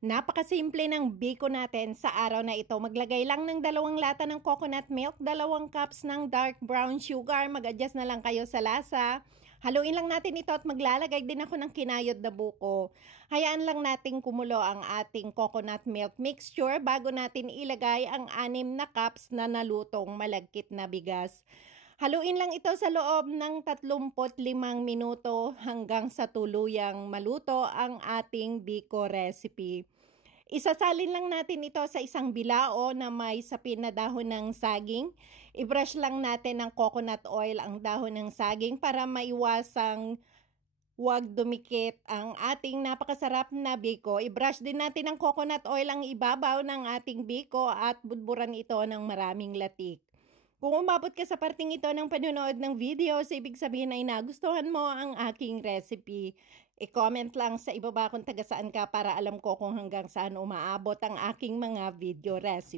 Napakasimple ng biko natin sa araw na ito. Maglagay lang ng 2 lata ng coconut milk, 2 cups ng dark brown sugar. Mag-adjust na lang kayo sa lasa. Haluin lang natin ito at maglalagay din ako ng kinayod na buko. Hayaan lang natin kumulo ang ating coconut milk mixture bago natin ilagay ang 6 na cups na nalutong malagkit na bigas. Haluin lang ito sa loob ng 35 minuto hanggang sa tuluyang maluto ang ating biko recipe. Isasalin lang natin ito sa isang bilao na may sapin na dahon ng saging. I-brush lang natin ng coconut oil ang dahon ng saging para maiwasang huwag dumikit ang ating napakasarap na biko. I-brush din natin ng coconut oil ang ibabaw ng ating biko at budburan ito ng maraming latik. Kung umabot ka sa parting ito ng panonood ng video, ibig sabihin ay nagustuhan mo ang aking recipe. I-comment lang sa ibaba kung taga saan ka para alam ko kung hanggang saan umaabot ang aking mga video recipe.